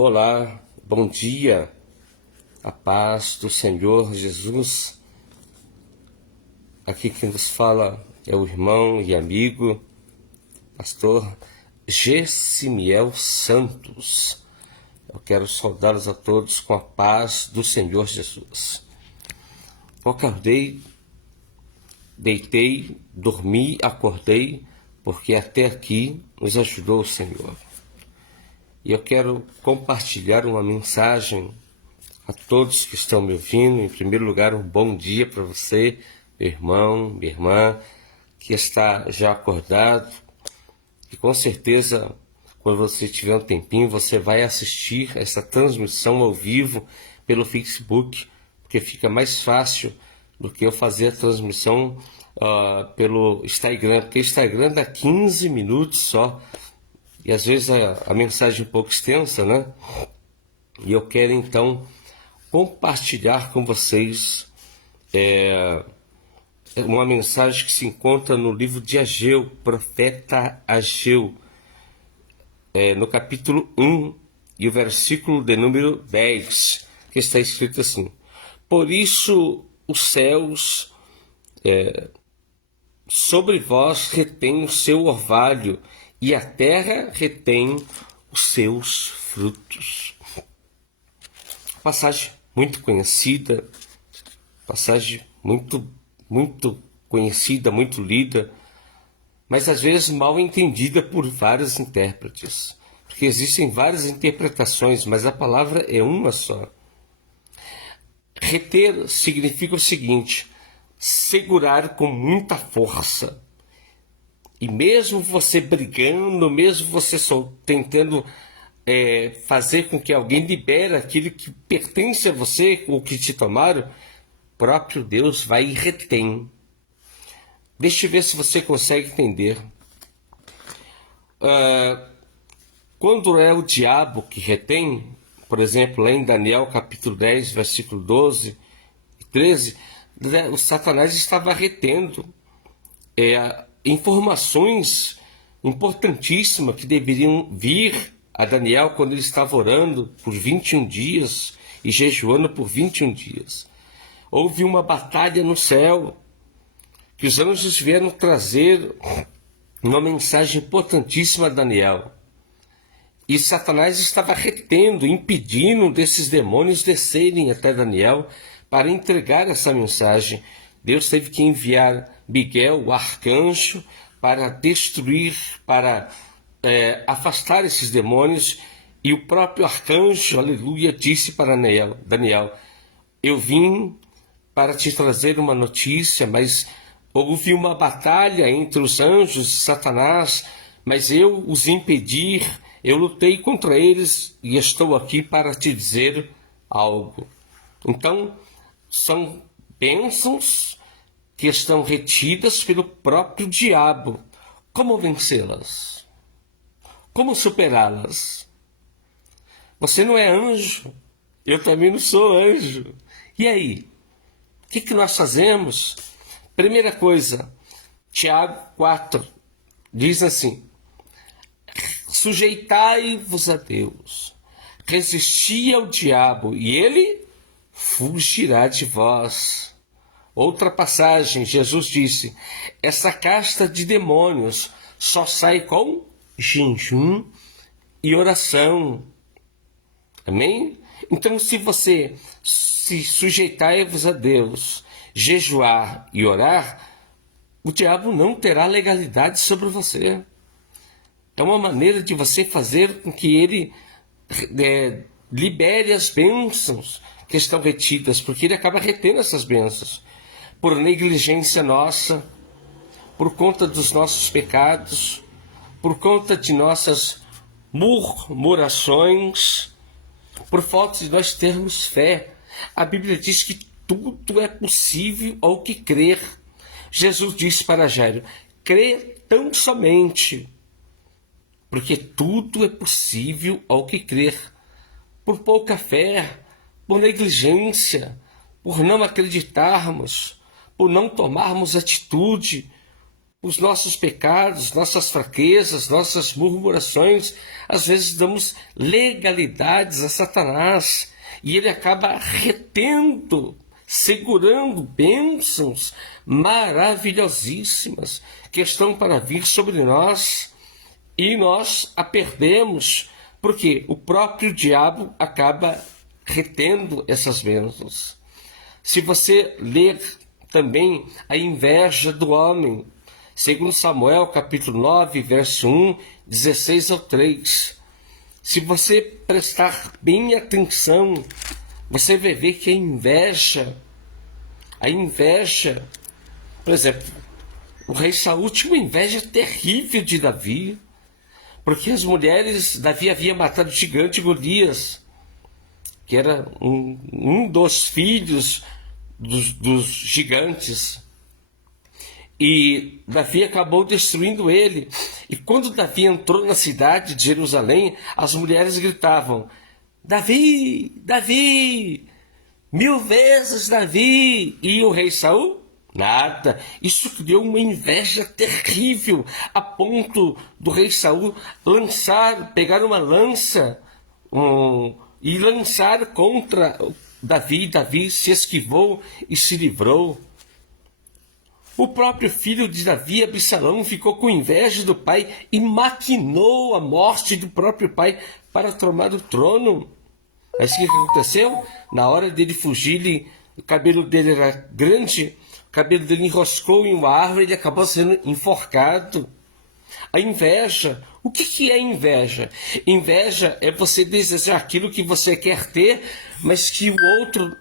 Olá, bom dia, a paz do Senhor Jesus. Aqui quem nos fala é o irmão e amigo, pastor Gessimiel Santos. Eu quero saudá-los a todos com a paz do Senhor Jesus. Acordei, deitei, dormi, acordei, porque até aqui nos ajudou o Senhor. E eu quero compartilhar uma mensagem a todos que estão me ouvindo. Em primeiro lugar, um bom dia para você, meu irmão, minha irmã, que está já acordado. E com certeza, quando você tiver um tempinho, você vai assistir essa transmissão ao vivo pelo Facebook, porque fica mais fácil do que eu fazer a transmissão pelo Instagram, porque o Instagram dá 15 minutos só. E às vezes a mensagem é um pouco extensa, né? E eu quero então compartilhar com vocês uma mensagem que se encontra no livro de Ageu, profeta Ageu, no capítulo 1 e o versículo de número 10, que está escrito assim: Por isso os céus sobre vós retêm o seu orvalho, e a terra retém os seus frutos. Passagem muito conhecida, passagem muito conhecida, muito lida, mas às vezes mal entendida por vários intérpretes, porque existem várias interpretações, mas a palavra é uma só. Reter significa o seguinte: segurar com muita força. E mesmo você brigando, mesmo você tentando fazer com que alguém libere aquilo que pertence a você, ou que te tomaram, próprio Deus vai e retém. Deixa eu ver se você consegue entender. Quando é o diabo que retém, por exemplo, lá em Daniel capítulo 10, versículo 12 e 13, o Satanás estava retendo informações importantíssimas que deveriam vir a Daniel quando ele estava orando por 21 dias e jejuando por 21 dias. Houve uma batalha no céu, que os anjos vieram trazer uma mensagem importantíssima a Daniel. E Satanás estava retendo, impedindo desses demônios descerem até Daniel para entregar essa mensagem. Deus teve que enviar Miguel, o arcanjo, para destruir, para afastar esses demônios. E o próprio arcanjo, aleluia, disse para Daniel: eu vim para te trazer uma notícia, mas houve uma batalha entre os anjos e Satanás, mas eu os impedi, eu lutei contra eles e estou aqui para te dizer algo. Então, são bênçãos que estão retidas pelo próprio diabo. Como vencê-las? Como superá-las? Você não é anjo, eu também não sou anjo. E aí? O que nós fazemos? Primeira coisa, Tiago 4 diz assim: sujeitai-vos a Deus, resisti ao diabo e ele fugirá de vós. Outra passagem, Jesus disse: essa casta de demônios só sai com jejum e oração. Amém? Então, se você se sujeitar-vos a Deus, jejuar e orar, o diabo não terá legalidade sobre você. É uma maneira de você fazer com que ele libere as bênçãos que estão retidas, porque ele acaba retendo essas bênçãos. Por negligência nossa, por conta dos nossos pecados, por conta de nossas murmurações, por falta de nós termos fé. A Bíblia diz que tudo é possível ao que crer. Jesus disse para Jairo: crê tão somente, porque tudo é possível ao que crer. Por pouca fé, por negligência, por não acreditarmos, por não tomarmos atitude, os nossos pecados, nossas fraquezas, nossas murmurações, às vezes damos legalidades a Satanás e ele acaba retendo, segurando bênçãos maravilhosíssimas que estão para vir sobre nós e nós a perdemos, porque o próprio diabo acaba retendo essas bênçãos. Se você ler também a inveja do homem, segundo Samuel, capítulo 9, verso 1, 16 ao 3. Se você prestar bem atenção, você vai ver que a inveja, por exemplo, o rei Saul tinha uma inveja terrível de Davi, porque as mulheres, Davi havia matado o gigante Golias, que era um dos filhos dos gigantes. E Davi acabou destruindo ele. E quando Davi entrou na cidade de Jerusalém, as mulheres gritavam: Davi, Davi, 1000 vezes Davi. E o rei Saul? Nada. Isso criou uma inveja terrível, a ponto do rei Saul pegar uma lança e lançar contra Davi. Davi se esquivou e se livrou. O próprio filho de Davi, Absalão, ficou com inveja do pai e maquinou a morte do próprio pai para tomar o trono. Mas o que aconteceu? Na hora dele fugir, o cabelo dele era grande, o cabelo dele enroscou em uma árvore e ele acabou sendo enforcado. A inveja. O que é inveja? Inveja é você desejar aquilo que você quer ter, mas que o outro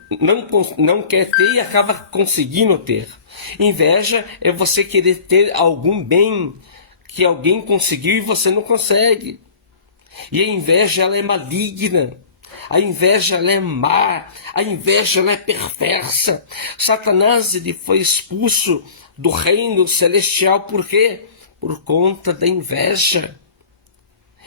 não quer ter e acaba conseguindo ter. Inveja é você querer ter algum bem que alguém conseguiu e você não consegue. E a inveja, ela é maligna. A inveja, ela é má. A inveja, ela é perversa. Satanás, ele foi expulso do reino celestial. Por quê? Por conta da inveja.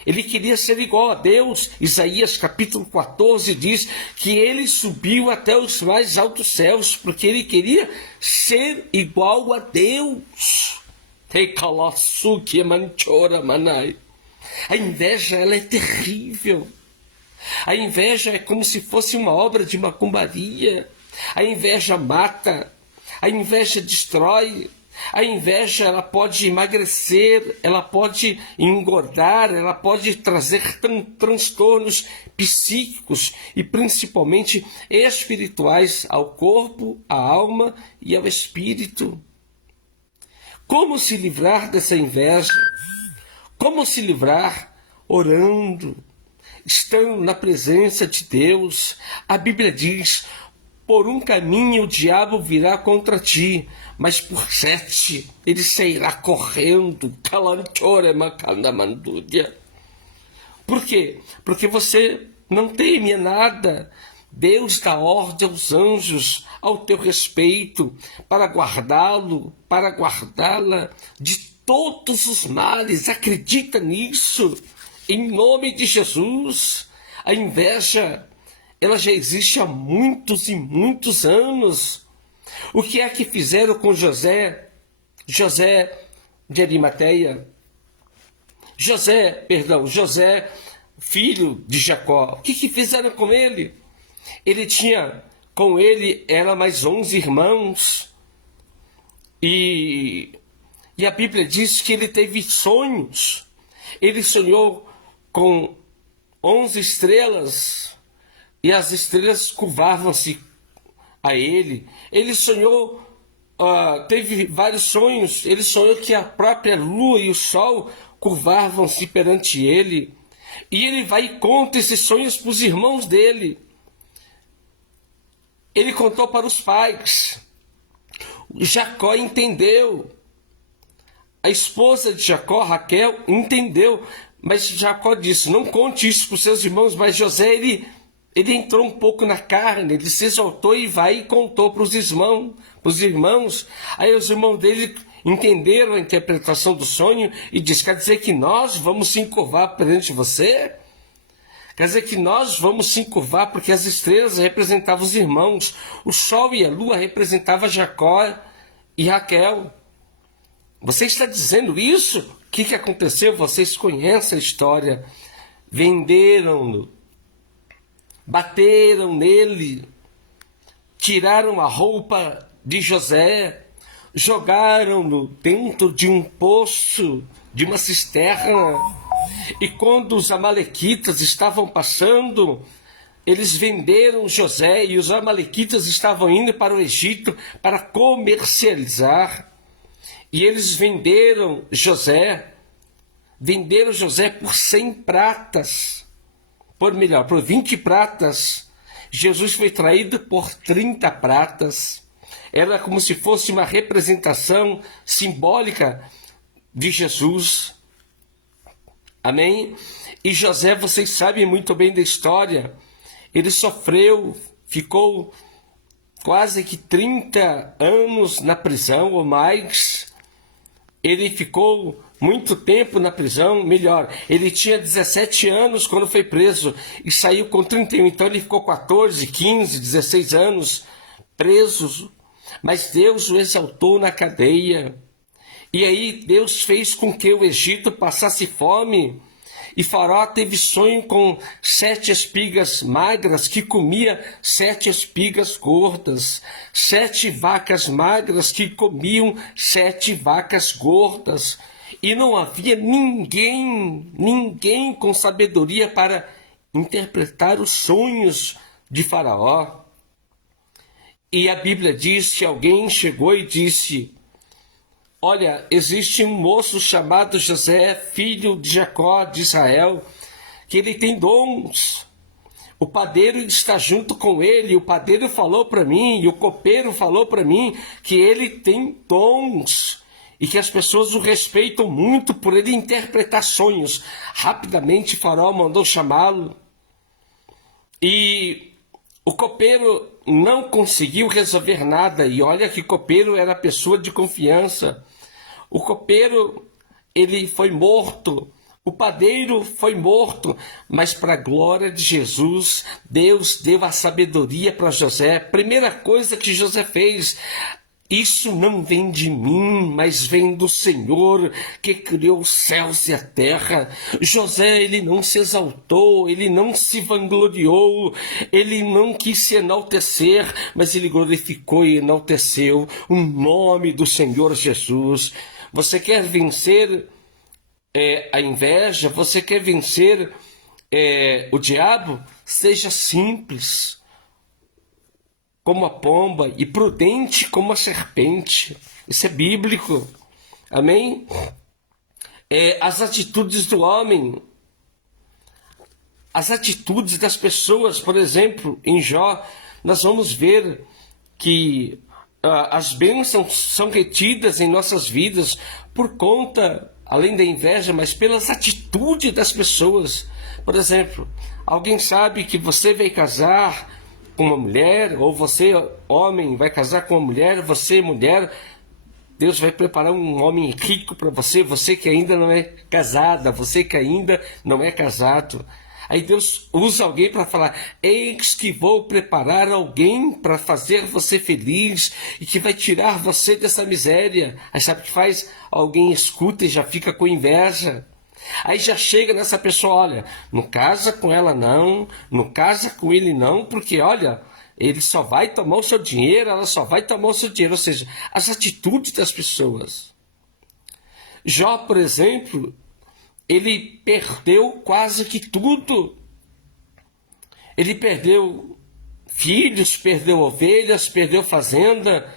Ele queria ser igual a Deus. Isaías capítulo 14 diz que ele subiu até os mais altos céus, porque ele queria ser igual a Deus. A inveja, ela é terrível. A inveja é como se fosse uma obra de macumbaria. A inveja mata. A inveja destrói. A inveja, ela pode emagrecer, ela pode engordar, ela pode trazer transtornos psíquicos e principalmente espirituais ao corpo, à alma e ao espírito. Como se livrar dessa inveja? Como se livrar? Orando, estando na presença de Deus. A Bíblia diz: por um caminho o diabo virá contra ti, mas por 7 ele sairá correndo. Por quê? Porque você não teme nada. Deus dá ordem aos anjos ao teu respeito para guardá-lo, para guardá-la de todos os males. Acredita nisso, em nome de Jesus. A inveja, ela já existe há muitos e muitos anos. O que é que fizeram com José de Arimateia? José, filho de Jacó. O que fizeram com ele? Ele tinha, com ele, era mais 11 irmãos. E a Bíblia diz que ele teve sonhos. Ele sonhou com 11 estrelas. E as estrelas curvavam-se a ele. Ele sonhou, teve vários sonhos. Ele sonhou que a própria lua e o sol curvavam-se perante ele. E ele vai e conta esses sonhos para os irmãos dele. Ele contou para os pais. Jacó entendeu. A esposa de Jacó, Raquel, entendeu. Mas Jacó disse: não conte isso para os seus irmãos. Mas José, ele entrou um pouco na carne, ele se exaltou e vai e contou para os irmãos. Aí os irmãos dele entenderam a interpretação do sonho e disse: quer dizer que nós vamos se encurvar perante você? Quer dizer que nós vamos se encurvar, porque as estrelas representavam os irmãos, o sol e a lua representavam Jacó e Raquel. Você está dizendo isso? O que aconteceu? Vocês conhecem a história. Venderam-no, bateram nele, tiraram a roupa de José, jogaram-no dentro de um poço, de uma cisterna. E quando os amalequitas estavam passando, eles venderam José, e os amalequitas estavam indo para o Egito para comercializar. E eles venderam José por 100 pratas, por 20 pratas. Jesus foi traído por 30 pratas. Era como se fosse uma representação simbólica de Jesus. Amém? E José, vocês sabem muito bem da história, ele sofreu, ficou quase que 30 anos na prisão ou mais. Ele ficou muito tempo na prisão, melhor, ele tinha 17 anos quando foi preso e saiu com 31, então ele ficou 14, 15, 16 anos preso, mas Deus o exaltou na cadeia. E aí Deus fez com que o Egito passasse fome, e Faraó teve sonho com 7 espigas magras que comia 7 espigas gordas, 7 vacas magras que comiam 7 vacas gordas. E não havia ninguém com sabedoria para interpretar os sonhos de Faraó. E a Bíblia diz que alguém chegou e disse: olha, existe um moço chamado José, filho de Jacó, de Israel, que ele tem dons. O padeiro está junto com ele, o padeiro falou para mim, e o copeiro falou para mim que ele tem dons, e que as pessoas o respeitam muito por ele interpretar sonhos. Rapidamente Faraó mandou chamá-lo, e o copeiro não conseguiu resolver nada, e olha que copeiro era pessoa de confiança. O copeiro, ele foi morto, o padeiro foi morto, mas para a glória de Jesus, Deus deu a sabedoria para José. Primeira coisa que José fez: isso não vem de mim, mas vem do Senhor que criou os céus e a terra. José, ele não se exaltou, ele não se vangloriou, ele não quis se enaltecer, mas ele glorificou e enalteceu o nome do Senhor Jesus. Você quer vencer a inveja? Você quer vencer o diabo? Seja simples como a pomba e prudente como a serpente. Isso é bíblico. Amém? As atitudes do homem, as atitudes das pessoas, por exemplo, em Jó, nós vamos ver que as bênçãos são retidas em nossas vidas por conta, além da inveja, mas pelas atitudes das pessoas. Por exemplo, alguém sabe que você vai casar com uma mulher, ou você, homem, vai casar com uma mulher, você, mulher, Deus vai preparar um homem rico para você, você que ainda não é casada, você que ainda não é casado. Aí Deus usa alguém para falar: eis que vou preparar alguém para fazer você feliz e que vai tirar você dessa miséria. Aí sabe o que faz? Alguém escuta e já fica com inveja. Aí já chega nessa pessoa: olha, não casa com ela não, não casa com ele não, porque olha, ele só vai tomar o seu dinheiro, ela só vai tomar o seu dinheiro. Ou seja, as atitudes das pessoas. Jó, por exemplo, ele perdeu quase que tudo. Ele perdeu filhos, perdeu ovelhas, perdeu fazenda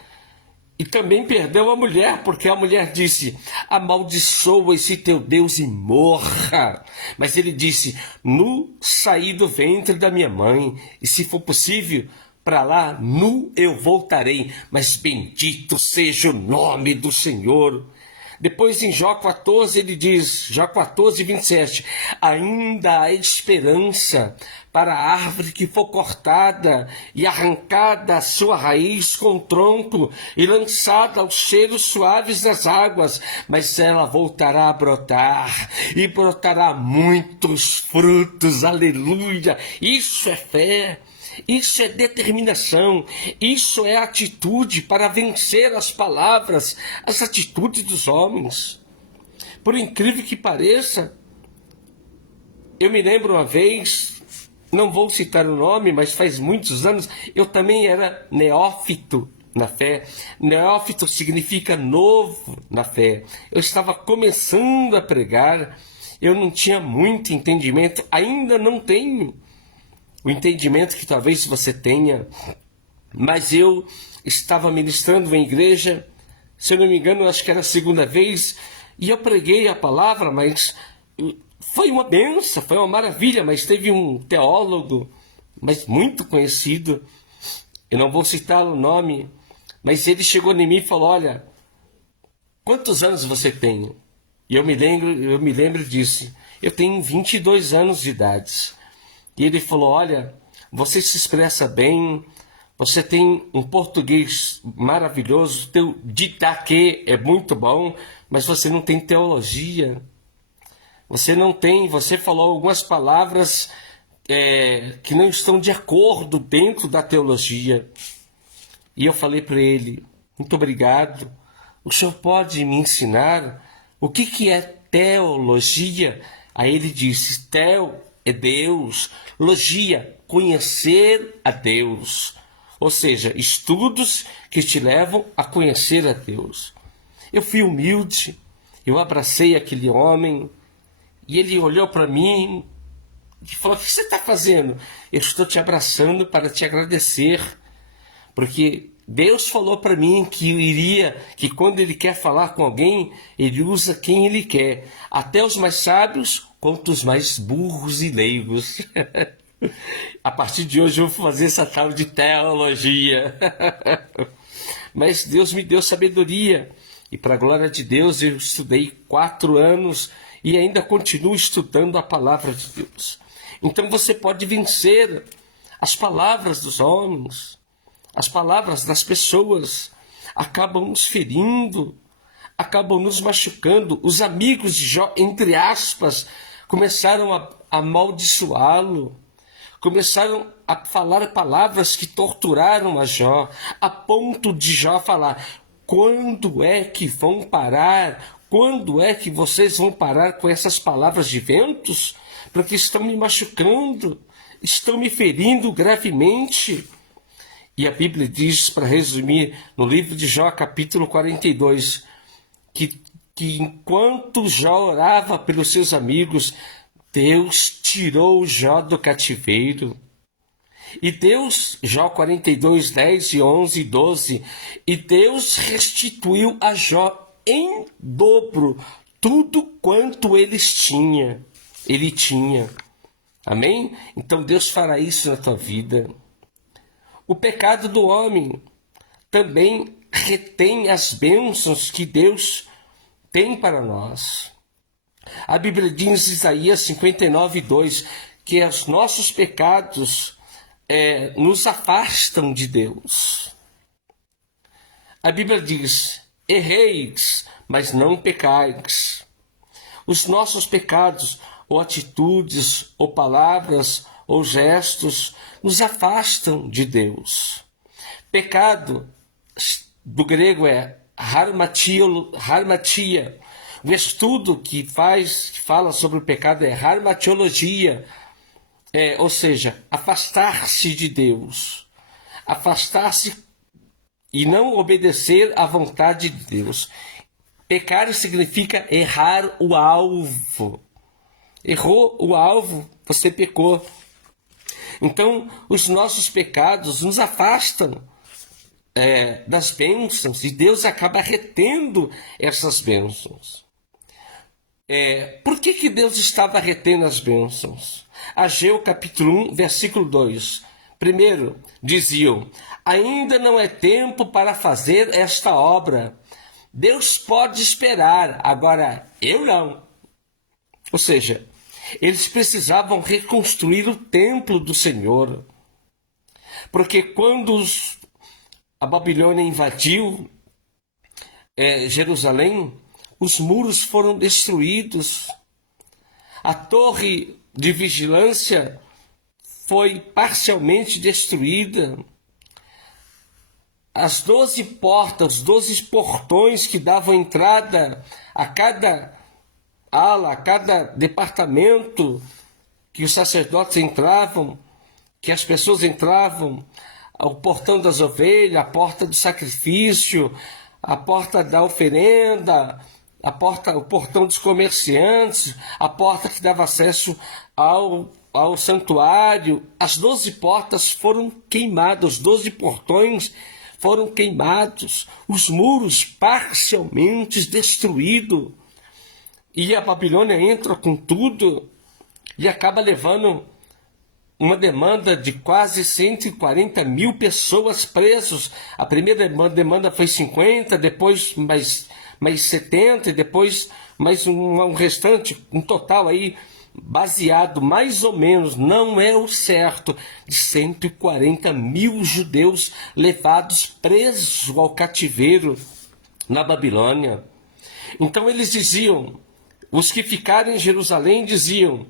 e também perdeu a mulher, porque a mulher disse: amaldiçoa esse teu Deus e morra. Mas ele disse: nu saí do ventre da minha mãe, e se for possível, para lá nu eu voltarei, mas bendito seja o nome do Senhor. Depois em Jó 14 ele diz, Jó 14, 27, ainda há esperança para a árvore que for cortada e arrancada a sua raiz com o tronco e lançada aos cheiros suaves das águas, mas ela voltará a brotar e brotará muitos frutos, aleluia, isso é fé. Isso é determinação, isso é atitude para vencer as palavras, as atitudes dos homens. Por incrível que pareça, eu me lembro uma vez, não vou citar o nome, mas faz muitos anos, eu também era neófito na fé. Neófito significa novo na fé. Eu estava começando a pregar, eu não tinha muito entendimento, ainda não tenho o entendimento que talvez você tenha, mas eu estava ministrando em igreja, se eu não me engano, acho que era a segunda vez, e eu preguei a palavra, mas foi uma benção, foi uma maravilha, mas teve um teólogo, mas muito conhecido, eu não vou citar o nome, mas ele chegou em mim e falou: olha, quantos anos você tem? E eu me lembro e disse: eu tenho 22 anos de idade. E ele falou: olha, você se expressa bem, você tem um português maravilhoso, teu ditaquê é muito bom, mas você não tem teologia. Você falou algumas palavras que não estão de acordo dentro da teologia. E eu falei para ele: muito obrigado, o senhor pode me ensinar o que é teologia? Aí ele disse: teo é Deus, logia, conhecer a Deus. Ou seja, estudos que te levam a conhecer a Deus. Eu fui humilde, eu abracei aquele homem, e ele olhou para mim e falou: o que você está fazendo? Eu estou te abraçando para te agradecer, porque Deus falou para mim que quando Ele quer falar com alguém, Ele usa quem Ele quer, até os mais sábios quanto os mais burros e leigos. A partir de hoje eu vou fazer essa tal de teologia. Mas Deus me deu sabedoria, e para a glória de Deus eu estudei 4 anos e ainda continuo estudando a palavra de Deus. Então você pode vencer as palavras dos homens, as palavras das pessoas, acabam nos ferindo, acabam nos machucando. Os amigos de Jó, entre aspas, começaram a amaldiçoá-lo, começaram a falar palavras que torturaram a Jó, a ponto de Jó falar: quando é que vão parar? Quando é que vocês vão parar com essas palavras de ventos? Porque estão me machucando, estão me ferindo gravemente. E a Bíblia diz, para resumir, no livro de Jó, capítulo 42, que enquanto Jó orava pelos seus amigos, Deus tirou Jó do cativeiro. E Deus, Jó 42, 10 e 11 e 12, e Deus restituiu a Jó em dobro tudo quanto ele tinha. Amém? Então Deus fará isso na tua vida. O pecado do homem também retém as bênçãos que Deus tem para nós. A Bíblia diz em Isaías 59, 2, que os nossos pecados nos afastam de Deus. A Bíblia diz: erreis, mas não pecais. Os nossos pecados, ou atitudes, ou palavras, ou gestos, nos afastam de Deus. Pecado, do grego é harmatia. O estudo que fala sobre o pecado é harmatiologia, ou seja, afastar-se de Deus, afastar-se e não obedecer à vontade de Deus. Pecar significa errar o alvo. Errou o alvo, você pecou. Então, os nossos pecados nos afastam das bênçãos, e Deus acaba retendo essas bênçãos. Por que Deus estava retendo as bênçãos? Ageu capítulo 1, versículo 2. Primeiro, diziam: ainda não é tempo para fazer esta obra. Deus pode esperar, agora eu não. Ou seja, eles precisavam reconstruir o templo do Senhor. Porque quando a Babilônia invadiu Jerusalém, os muros foram destruídos. A torre de vigilância foi parcialmente destruída. As 12 portas, os 12 portões que davam entrada a cada ala, a cada departamento que os sacerdotes entravam, que as pessoas entravam, o portão das ovelhas, a porta do sacrifício, a porta da oferenda, o portão dos comerciantes, a porta que dava acesso ao santuário. As 12 portas foram queimadas, os 12 portões foram queimados, os muros parcialmente destruídos. E a Babilônia entra com tudo e acaba levando uma demanda de quase 140 mil pessoas presos. A primeira demanda foi 50, depois mais 70, e depois mais um restante, um total aí, baseado mais ou menos, não é o certo, de 140 mil judeus levados presos ao cativeiro na Babilônia. Então eles diziam, os que ficaram em Jerusalém diziam,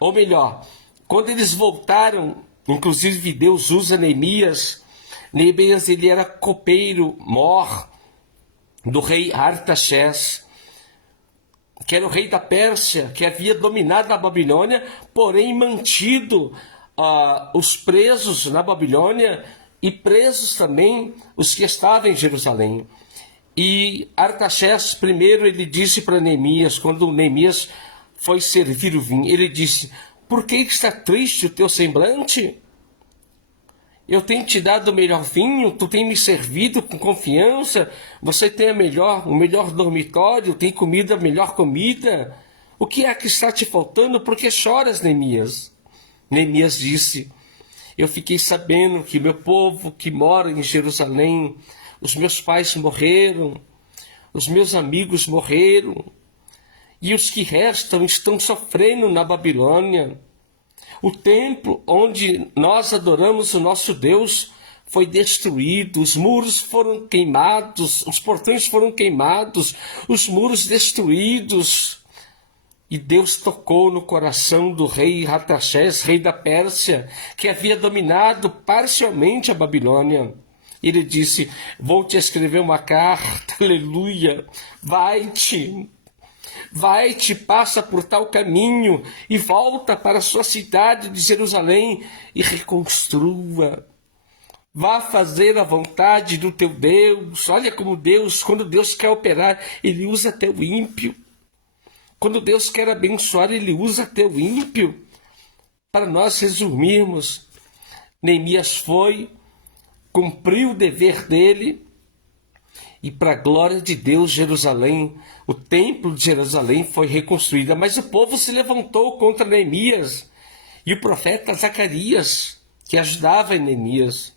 ou melhor, quando eles voltaram, inclusive Deus usa Neemias. Neemias, ele era copeiro mor do rei Artaxerxes, que era o rei da Pérsia, que havia dominado a Babilônia, porém mantido os presos na Babilônia e presos também os que estavam em Jerusalém. E Artaxerxes, primeiro, ele disse para Neemias, quando Neemias foi servir o vinho, ele disse, por que está triste o teu semblante? Eu tenho te dado o melhor vinho, tu tem me servido com confiança, você tem o melhor dormitório, tem comido a melhor comida. O que é que está te faltando? Por que choras, Neemias? Neemias disse, eu fiquei sabendo que meu povo que mora em Jerusalém, os meus pais morreram, os meus amigos morreram, e os que restam estão sofrendo na Babilônia. O templo onde nós adoramos o nosso Deus foi destruído, os muros foram queimados, os portões foram queimados, os muros destruídos. E Deus tocou no coração do rei Artaxerxes, rei da Pérsia, que havia dominado parcialmente a Babilônia. Ele disse, vou te escrever uma carta, aleluia, vai-te, passa por tal caminho e volta para a sua cidade de Jerusalém e reconstrua. Vá fazer a vontade do teu Deus. Olha como Deus, quando Deus quer operar, Ele usa até o ímpio. Quando Deus quer abençoar, Ele usa até o ímpio. Para nós resumirmos, Neemias foi, cumpriu o dever dele, e para a glória de Deus, Jerusalém, o templo de Jerusalém foi reconstruído. Mas o povo se levantou contra Neemias e o profeta Zacarias, que ajudava em Neemias.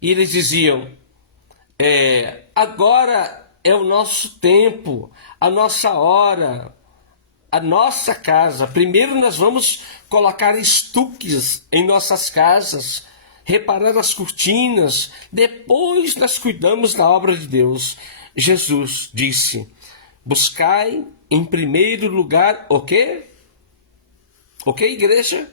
E eles diziam, agora é o nosso tempo, a nossa hora, a nossa casa. Primeiro nós vamos colocar estuques em nossas casas, reparar as cortinas, depois nós cuidamos da obra de Deus. Jesus disse, buscai em primeiro lugar o quê? O que, igreja?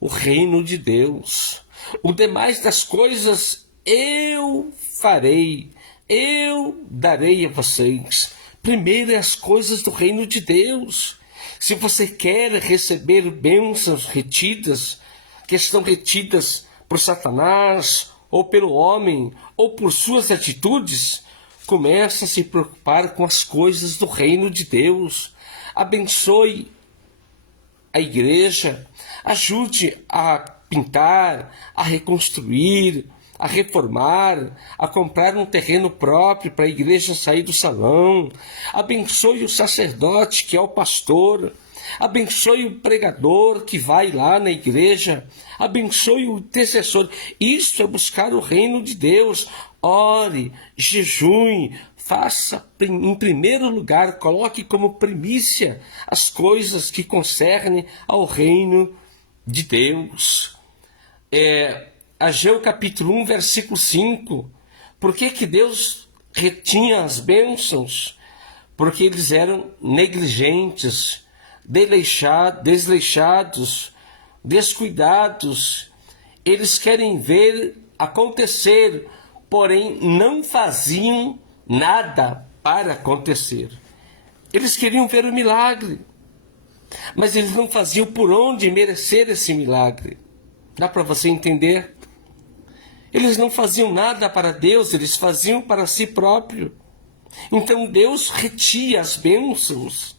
O reino de Deus. O demais das coisas eu farei, eu darei a vocês. Primeiro é as coisas do reino de Deus. Se você quer receber bênçãos retidas, que estão retidas por Satanás, ou pelo homem, ou por suas atitudes, comece a se preocupar com as coisas do reino de Deus. Abençoe a igreja, ajude a pintar, a reconstruir, a reformar, a comprar um terreno próprio para a igreja sair do salão. Abençoe o sacerdote, que é o pastor. Abençoe o pregador que vai lá na igreja. Abençoe o intercessor. Isso é buscar o reino de Deus. Ore, jejue, faça em primeiro lugar, coloque como primícia as coisas que concernem ao reino de Deus. Ageu capítulo 1, versículo 5. Por que Deus retinha as bênçãos? Porque eles eram negligentes, desleixados, descuidados. Eles querem ver acontecer, porém não faziam nada para acontecer. Eles queriam ver o milagre, mas eles não faziam por onde merecer esse milagre. Dá para você entender? Eles não faziam nada para Deus, eles faziam para si próprio. Então Deus retia as bênçãos.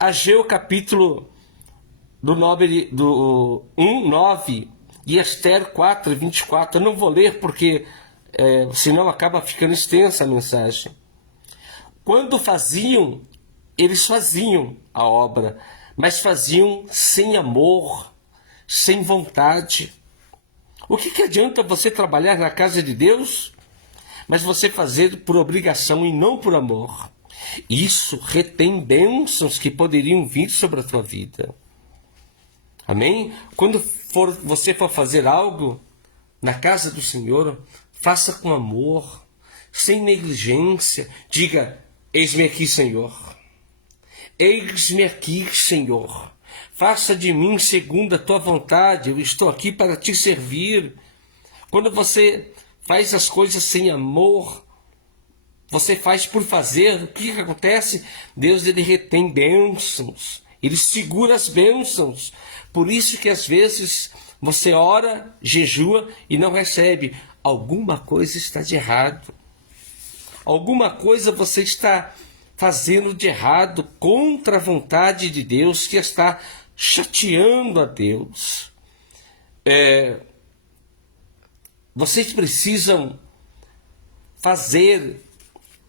Ageu capítulo do 1, 9 e Esther 4, 24. Eu não vou ler porque senão acaba ficando extensa a mensagem. Quando faziam, eles faziam a obra, mas faziam sem amor, sem vontade. O que adianta você trabalhar na casa de Deus, mas você fazer por obrigação e não por amor? Isso retém bênçãos que poderiam vir sobre a tua vida. Amém? Quando você for fazer algo na casa do Senhor, faça com amor, sem negligência. Diga: eis-me aqui, Senhor. Eis-me aqui, Senhor. Faça de mim segundo a tua vontade. Eu estou aqui para te servir. Quando você faz as coisas sem amor, você faz por fazer, o que acontece? Deus, ele retém bênçãos. Ele segura as bênçãos. Por isso que às vezes você ora, jejua e não recebe. Alguma coisa está de errado. Alguma coisa você está fazendo de errado contra a vontade de Deus, que está chateando a Deus. Vocês precisam fazer,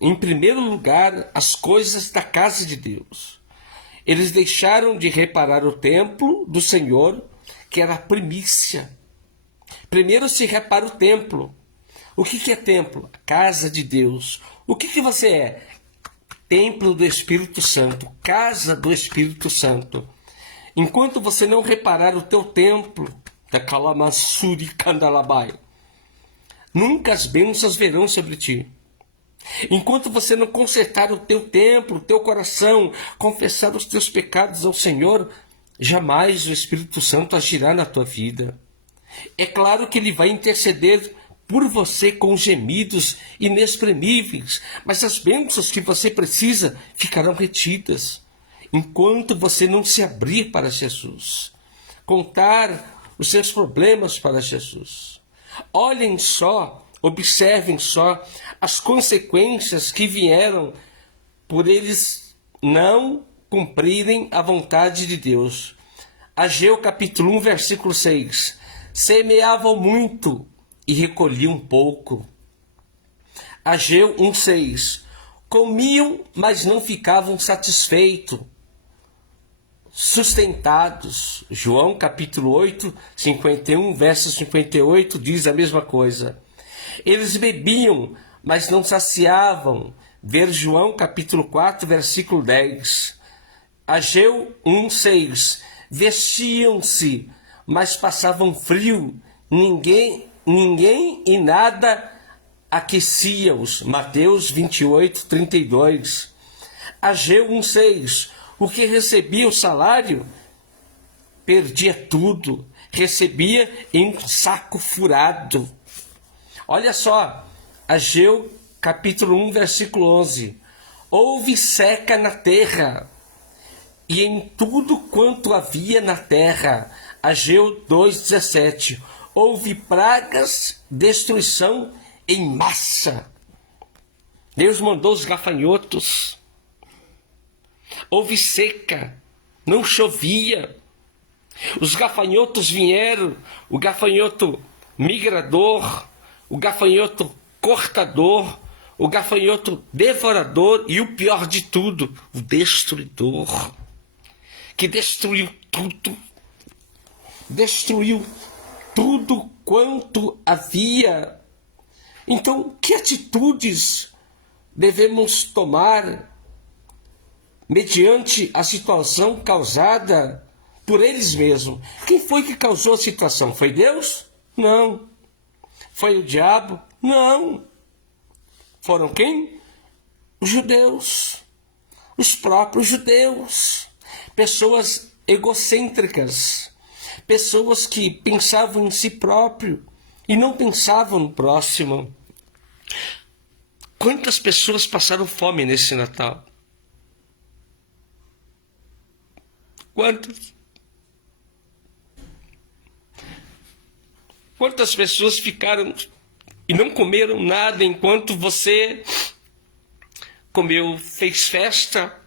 em primeiro lugar, as coisas da casa de Deus. Eles deixaram de reparar o templo do Senhor, que era a primícia. Primeiro se repara o templo. O que é templo? A casa de Deus. O que você é? Templo do Espírito Santo, casa do Espírito Santo. Enquanto você não reparar o teu templo, da Kalamassuri Kandalabai, nunca as bênçãos virão sobre ti. Enquanto você não consertar o teu templo, o teu coração, confessar os teus pecados ao Senhor, jamais o Espírito Santo agirá na tua vida. É claro que ele vai interceder por você com gemidos inexprimíveis, mas as bênçãos que você precisa ficarão retidas enquanto você não se abrir para Jesus, contar os seus problemas para Jesus. Olhem só, observem só as consequências que vieram por eles não cumprirem a vontade de Deus. Ageu capítulo 1, versículo 6. Semeavam muito e recolhiam pouco. Ageu 1,6. Comiam, mas não ficavam satisfeitos, sustentados. João capítulo 8, 51, verso 58 diz a mesma coisa. Eles bebiam, mas não saciavam. Ver João capítulo 4, versículo 10. Ageu 1,6. Vestiam-se, mas passavam frio. Ninguém e nada aquecia-os. Mateus 28, 32. Ageu 1,6. O que recebia o salário, perdia tudo. Recebia em um saco furado. Olha só, Ageu capítulo 1, versículo 11. Houve seca na terra, e em tudo quanto havia na terra. Ageu 2,17. Houve pragas, destruição em massa. Deus mandou os gafanhotos. Houve seca, não chovia. Os gafanhotos vieram, o gafanhoto migrador, o gafanhoto cortador, o gafanhoto devorador e o pior de tudo, o destruidor, que destruiu tudo quanto havia. Então, que atitudes devemos tomar mediante a situação causada por eles mesmos? Quem foi que causou a situação? Foi Deus? Não. Foi o diabo? Não. Foram quem? Os judeus. Os próprios judeus. Pessoas egocêntricas. pessoas que pensavam em si próprio e não pensavam no próximo. Quantas pessoas passaram fome nesse Natal? Quantas? Quantas pessoas ficaram e não comeram nada enquanto você comeu, fez festa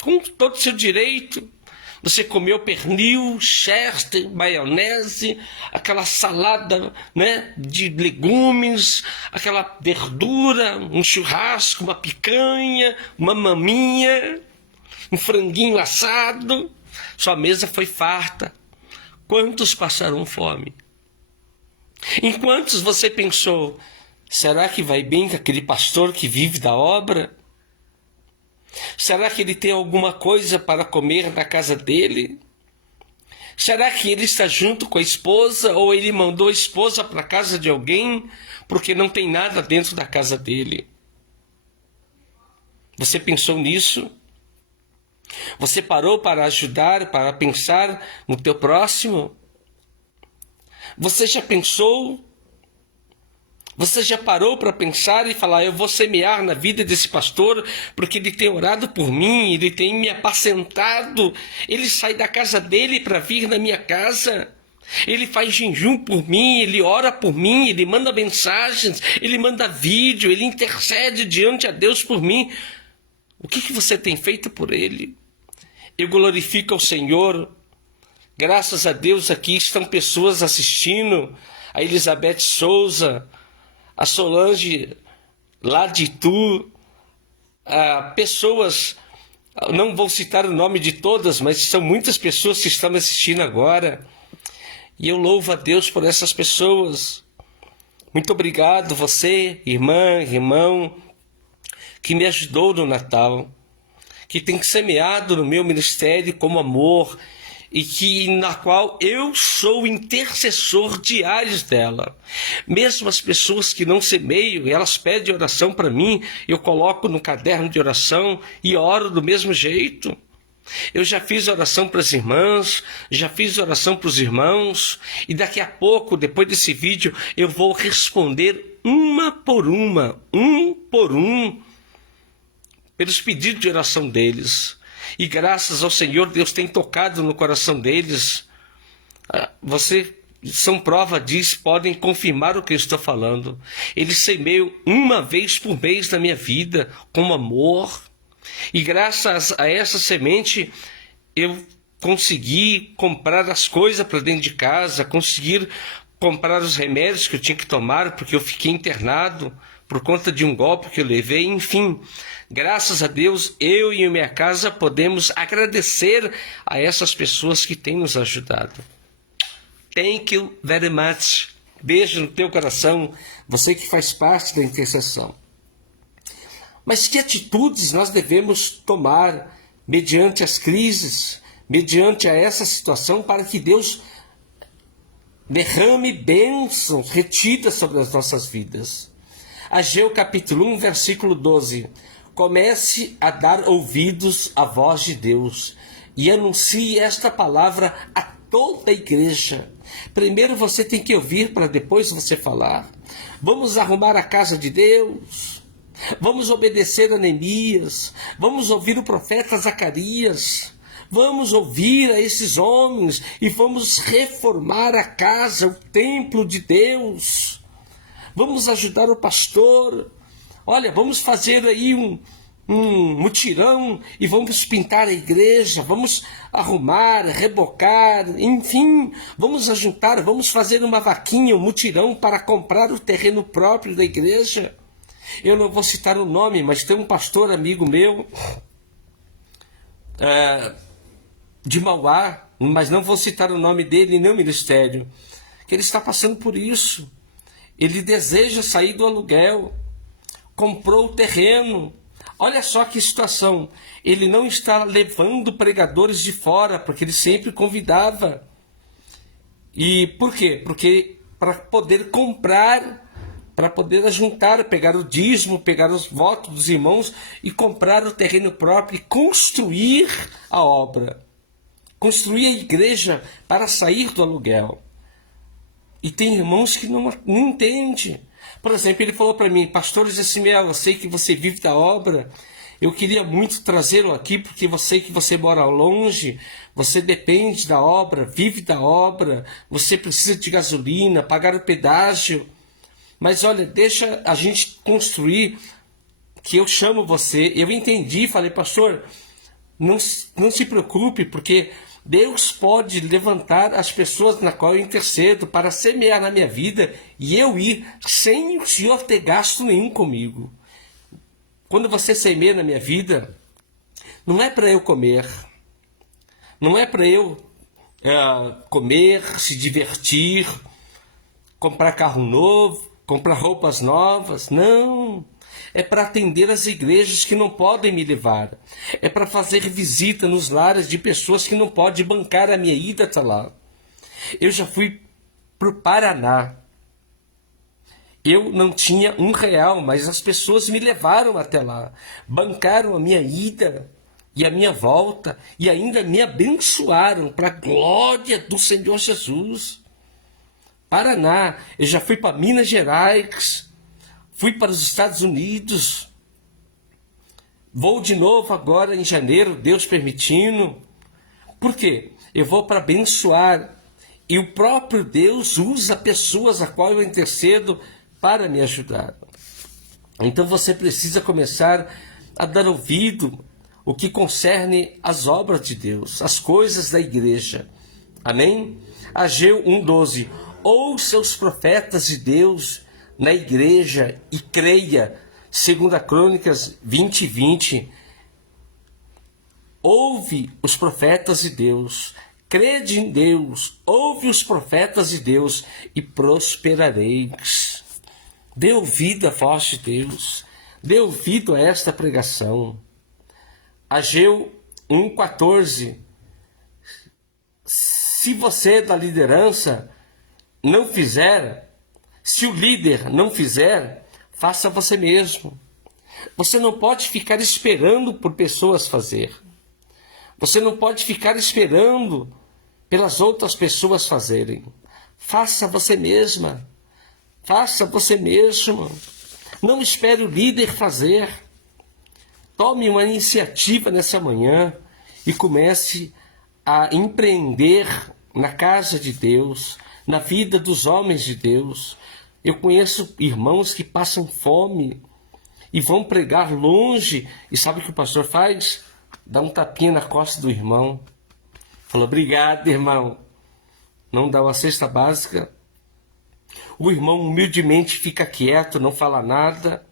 com todo o seu direito? Você comeu pernil, chester, maionese, aquela salada, né, de legumes, aquela verdura, um churrasco, uma picanha, uma maminha, um franguinho assado. Sua mesa foi farta. Quantos passaram fome? Em quantos você pensou, será que vai bem com aquele pastor que vive da obra? Será que ele tem alguma coisa para comer na casa dele? Será que ele está junto com a esposa ou ele mandou a esposa para a casa de alguém porque não tem nada dentro da casa dele? Você pensou nisso? Você parou para ajudar, para pensar no teu próximo? Você já pensou? Você já parou para pensar e falar, eu vou semear na vida desse pastor porque ele tem orado por mim, ele tem me apacentado, ele sai da casa dele para vir na minha casa, ele faz jejum por mim, ele ora por mim, ele manda mensagens, ele manda vídeo, ele intercede diante a Deus por mim. O que você tem feito por ele? Eu glorifico ao Senhor. Graças a Deus aqui estão pessoas assistindo, a Elizabeth Souza, a Solange lá de Itu, pessoas, não vou citar o nome de todas, mas são muitas pessoas que estão me assistindo agora. E eu louvo a Deus por essas pessoas. Muito obrigado você, irmã, irmão, que me ajudou no Natal, que tem semeado no meu ministério como amor, e na qual eu sou intercessor diário dela. Mesmo as pessoas que não semeiam, elas pedem oração para mim, eu coloco no caderno de oração e oro do mesmo jeito. Eu já fiz oração para as irmãs, já fiz oração para os irmãos, e daqui a pouco, depois desse vídeo, eu vou responder uma por uma, um por um, pelos pedidos de oração deles. E graças ao Senhor, Deus tem tocado no coração deles. Você são prova disso, podem confirmar o que eu estou falando. Eles semeiam uma vez por mês na minha vida, com amor. E graças a essa semente, eu consegui comprar as coisas para dentro de casa, conseguir comprar os remédios que eu tinha que tomar, porque eu fiquei internado por conta de um golpe que eu levei, enfim. Graças a Deus, eu e minha casa podemos agradecer a essas pessoas que têm nos ajudado. Thank you very much. Beijo no teu coração, você que faz parte da intercessão. Mas que atitudes nós devemos tomar mediante as crises, mediante a essa situação, para que Deus derrame bênçãos retidas sobre as nossas vidas? Ageu capítulo 1, versículo 12. Comece a dar ouvidos à voz de Deus e anuncie esta palavra a toda a igreja. Primeiro você tem que ouvir para depois você falar. Vamos arrumar a casa de Deus. Vamos obedecer a Neemias. Vamos ouvir o profeta Zacarias. Vamos ouvir a esses homens e vamos reformar a casa, o templo de Deus. Vamos ajudar o pastor. Olha, vamos fazer aí um mutirão e vamos pintar a igreja, vamos arrumar, rebocar, enfim, vamos ajuntar, vamos fazer uma vaquinha, um mutirão para comprar o terreno próprio da igreja. Eu não vou citar o nome, mas tem um pastor amigo meu, de Mauá, mas não vou citar o nome dele nem o ministério, que ele está passando por isso. Ele deseja sair do aluguel, comprou o terreno. Olha só que situação. Ele não está levando pregadores de fora, porque ele sempre convidava. E por quê? Porque para poder comprar, para poder ajuntar, pegar o dízimo, pegar os votos dos irmãos e comprar o terreno próprio e construir a obra. construir a igreja para sair do aluguel. E tem irmãos que não entendem. Por exemplo, ele falou para mim: pastor Gessimiel, eu sei que você vive da obra, eu queria muito trazê-lo aqui, porque eu sei que você mora longe, você depende da obra, vive da obra, você precisa de gasolina, pagar o pedágio. Mas olha, deixa a gente construir, que eu chamo você. Eu entendi, falei: pastor, não se preocupe, porque Deus pode levantar as pessoas na qual eu intercedo para semear na minha vida e eu ir sem o Senhor ter gasto nenhum comigo. Quando você semeia na minha vida, não é para eu comer, não é para eu comer, se divertir, comprar carro novo, comprar roupas novas. Não. É para atender as igrejas que não podem me levar. É para fazer visita nos lares de pessoas que não podem bancar a minha ida até lá. Eu já fui para o Paraná. Eu não tinha R$1, mas as pessoas me levaram até lá. Bancaram a minha ida e a minha volta e ainda me abençoaram para a glória do Senhor Jesus. Paraná. Eu já fui para Minas Gerais. Fui para os Estados Unidos, vou de novo agora em janeiro, Deus permitindo. Por quê? Eu vou para abençoar. E o próprio Deus usa pessoas a qual eu intercedo para me ajudar. Então você precisa começar a dar ouvido o que concerne as obras de Deus, as coisas da igreja. Amém? Ageu 1:12. Ouça os profetas de Deus na igreja e creia. 2 Crônicas 20:20. Ouve os profetas de Deus, crede em Deus, ouve os profetas de Deus e prosperareis. Dê ouvido à voz de Deus, dê ouvido a esta pregação. Ageu 1:14. Se você da liderança não fizer, se o líder não fizer, faça você mesmo. Você não pode ficar esperando por pessoas fazer. Você não pode ficar esperando pelas outras pessoas fazerem. Faça você mesma. Faça você mesmo. Não espere o líder fazer. Tome uma iniciativa nessa manhã e comece a empreender na casa de Deus, na vida dos homens de Deus. Eu conheço irmãos que passam fome e vão pregar longe. E sabe o que o pastor faz? Dá um tapinha na costa do irmão. Fala: obrigado, irmão. Não dá uma cesta básica. O irmão humildemente fica quieto, não fala nada.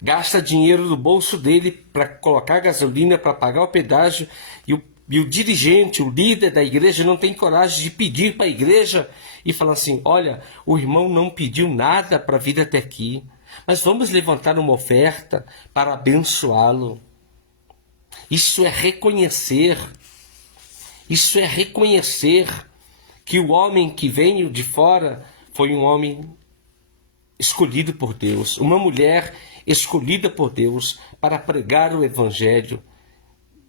Gasta dinheiro do bolso dele para colocar gasolina, para pagar o pedágio. E o dirigente, o líder da igreja não tem coragem de pedir para a igreja e falar assim: olha, o irmão não pediu nada para vir até aqui, mas vamos levantar uma oferta para abençoá-lo. Isso é reconhecer que o homem que veio de fora foi um homem escolhido por Deus, uma mulher escolhida por Deus para pregar o evangelho.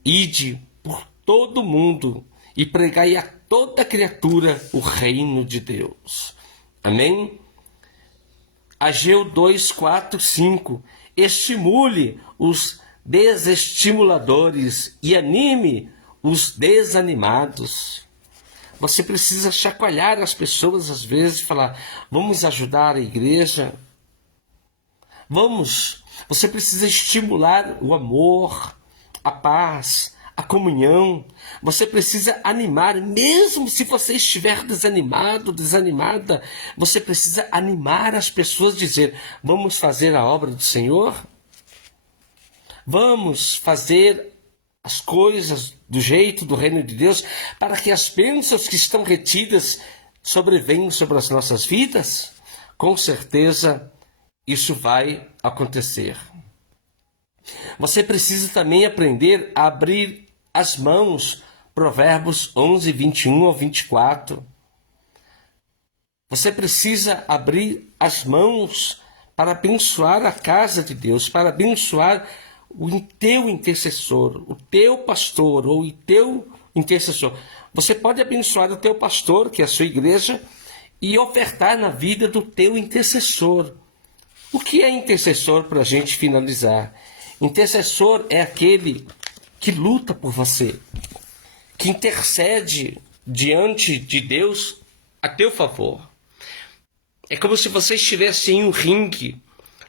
Ide por todo mundo e pregai a toda criatura o reino de Deus. Amém? Ageu 2, 4, 5. Estimule os desestimuladores e anime os desanimados. Você precisa chacoalhar as pessoas às vezes e falar: vamos ajudar a igreja. Vamos. Você precisa estimular o amor, a paz, a comunhão. Você precisa animar, mesmo se você estiver desanimado, desanimada, você precisa animar as pessoas, dizer: vamos fazer a obra do Senhor? Vamos fazer as coisas do jeito do reino de Deus, para que as bênçãos que estão retidas sobrevenham sobre as nossas vidas? Com certeza isso vai acontecer. Você precisa também aprender a abrir as mãos. Provérbios 11, 21 ao 24. Você precisa abrir as mãos para abençoar a casa de Deus, para abençoar o teu intercessor, o teu pastor ou o teu intercessor. Você pode abençoar o teu pastor, que é a sua igreja, e ofertar na vida do teu intercessor. O que é intercessor para a gente finalizar? Intercessor é aquele que luta por você, que intercede diante de Deus a teu favor. É como se você estivesse em um ringue,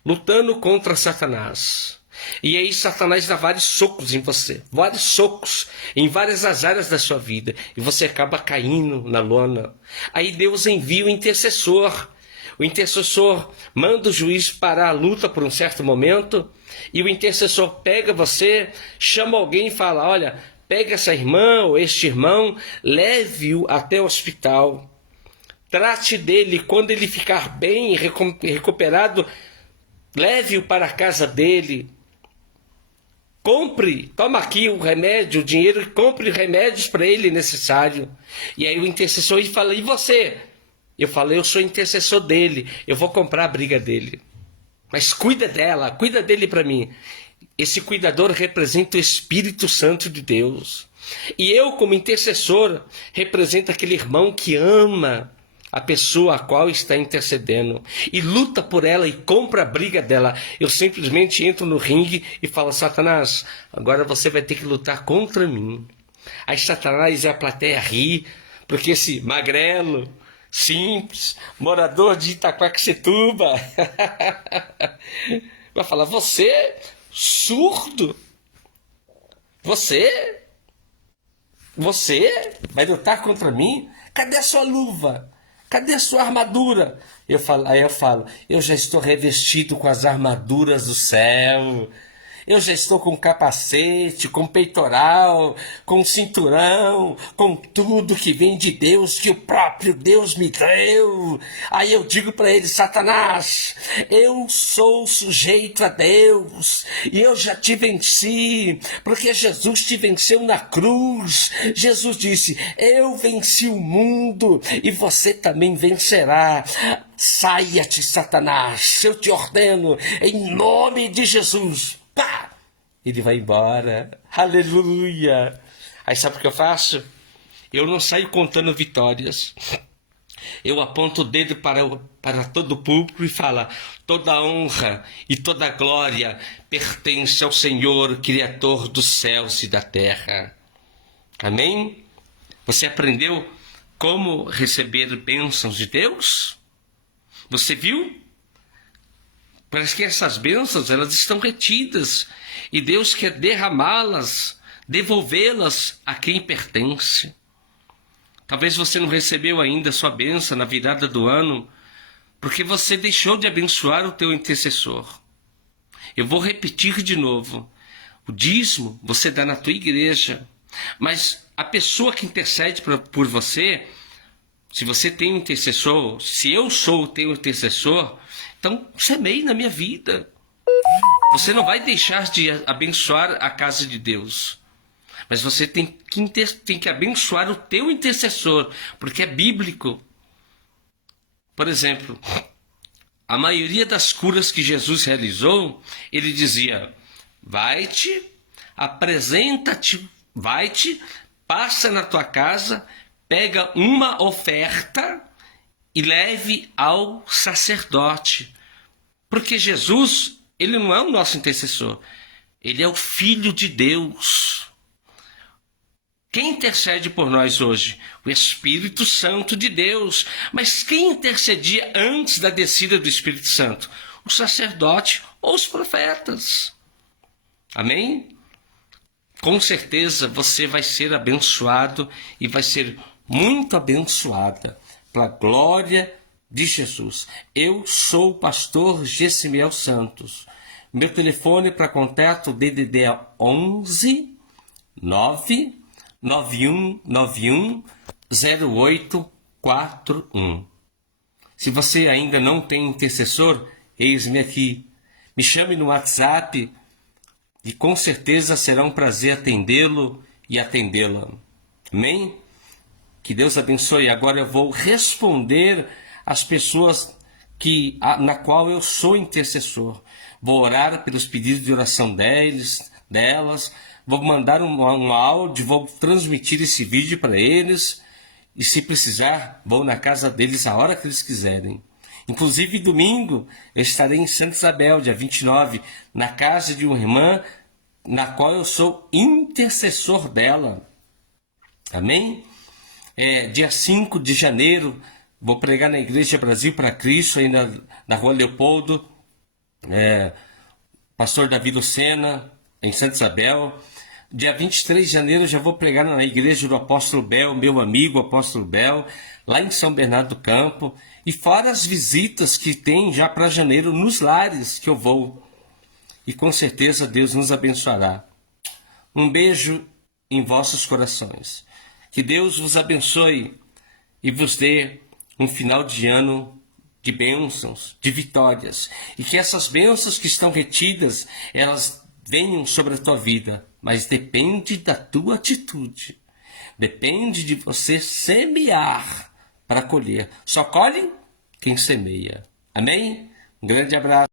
lutando contra Satanás. E aí Satanás dá vários socos em você, vários socos em várias áreas da sua vida, e você acaba caindo na lona. Aí Deus envia o intercessor. O intercessor manda o juiz parar a luta por um certo momento, e o intercessor pega você, chama alguém e fala: olha, pega essa irmã ou este irmão, leve-o até o hospital. Trate dele, quando ele ficar bem e recuperado, leve-o para a casa dele. Compre, toma aqui o remédio, o dinheiro, e compre remédios para ele necessário. E aí o intercessor fala: e você? Eu falei: eu sou intercessor dele, eu vou comprar a briga dele. Mas cuida dela, cuida dele para mim. Esse cuidador representa o Espírito Santo de Deus. E eu, como intercessor, represento aquele irmão que ama a pessoa a qual está intercedendo e luta por ela e compra a briga dela. Eu simplesmente entro no ringue e falo: Satanás, agora você vai ter que lutar contra mim. Aí Satanás e a plateia ri, porque esse magrelo, simples, morador de Itaquaquecetuba vai falar: você, surdo, você vai lutar contra mim? Cadê a sua luva? Cadê a sua armadura? Aí eu falo: eu já estou revestido com as armaduras do céu. Eu já estou com capacete, com peitoral, com cinturão, com tudo que vem de Deus, que o próprio Deus me deu. Aí eu digo para ele: Satanás, eu sou sujeito a Deus e eu já te venci, porque Jesus te venceu na cruz. Jesus disse: eu venci o mundo e você também vencerá. Saia-te, Satanás, eu te ordeno, em nome de Jesus. Pá! Ele vai embora. Aleluia! Aí sabe o que eu faço? Eu não saio contando vitórias. Eu aponto o dedo para todo o público e falo: toda honra e toda glória pertence ao Senhor, Criador dos céus e da terra. Amém? Você aprendeu como receber bênçãos de Deus? Você viu? Parece que essas bênçãos, elas estão retidas e Deus quer derramá-las, devolvê-las a quem pertence. Talvez você não recebeu ainda a sua bênção na virada do ano porque você deixou de abençoar o teu intercessor. Eu vou repetir de novo: o dízimo você dá na tua igreja, mas a pessoa que intercede por você, se você tem um intercessor, se eu sou o teu intercessor, então semeie na minha vida. Você não vai deixar de abençoar a casa de Deus, mas você tem que abençoar o teu intercessor, porque é bíblico. Por exemplo, a maioria das curas que Jesus realizou, ele dizia: vai-te, apresenta-te, vai-te, passa na tua casa, pega uma oferta e leve ao sacerdote. Porque Jesus, ele não é o nosso intercessor, ele é o Filho de Deus. Quem intercede por nós hoje? O Espírito Santo de Deus. Mas quem intercedia antes da descida do Espírito Santo? O sacerdote ou os profetas. Amém? Com certeza você vai ser abençoado e vai ser muito abençoada pela glória de Jesus. Eu sou o pastor Gessimiel Santos. Meu telefone para contato DDD é 11 99191 0841. Se você ainda não tem intercessor, eis-me aqui. Me chame no WhatsApp e com certeza será um prazer atendê-lo e atendê-la. Amém? Que Deus abençoe. Agora eu vou responder às pessoas na qual eu sou intercessor. Vou orar pelos pedidos de oração delas, vou mandar um áudio, vou transmitir esse vídeo para eles. E se precisar, vou na casa deles a hora que eles quiserem. Inclusive, domingo, eu estarei em Santa Isabel, dia 29, na casa de uma irmã, na qual eu sou intercessor dela. Amém? Dia 5 de janeiro, vou pregar na Igreja Brasil para Cristo, aí na Rua Leopoldo, Pastor Davi Lucena, em Santa Isabel. Dia 23 de janeiro eu já vou pregar na Igreja do Apóstolo Bel, meu amigo Apóstolo Bel, lá em São Bernardo do Campo. E fora as visitas que tem já para janeiro nos lares que eu vou. E com certeza Deus nos abençoará. Um beijo em vossos corações. Que Deus vos abençoe e vos dê um final de ano de bênçãos, de vitórias. E que essas bênçãos que estão retidas, elas venham sobre a tua vida. Mas depende da tua atitude. Depende de você semear para colher. Só colhe quem semeia. Amém? Um grande abraço.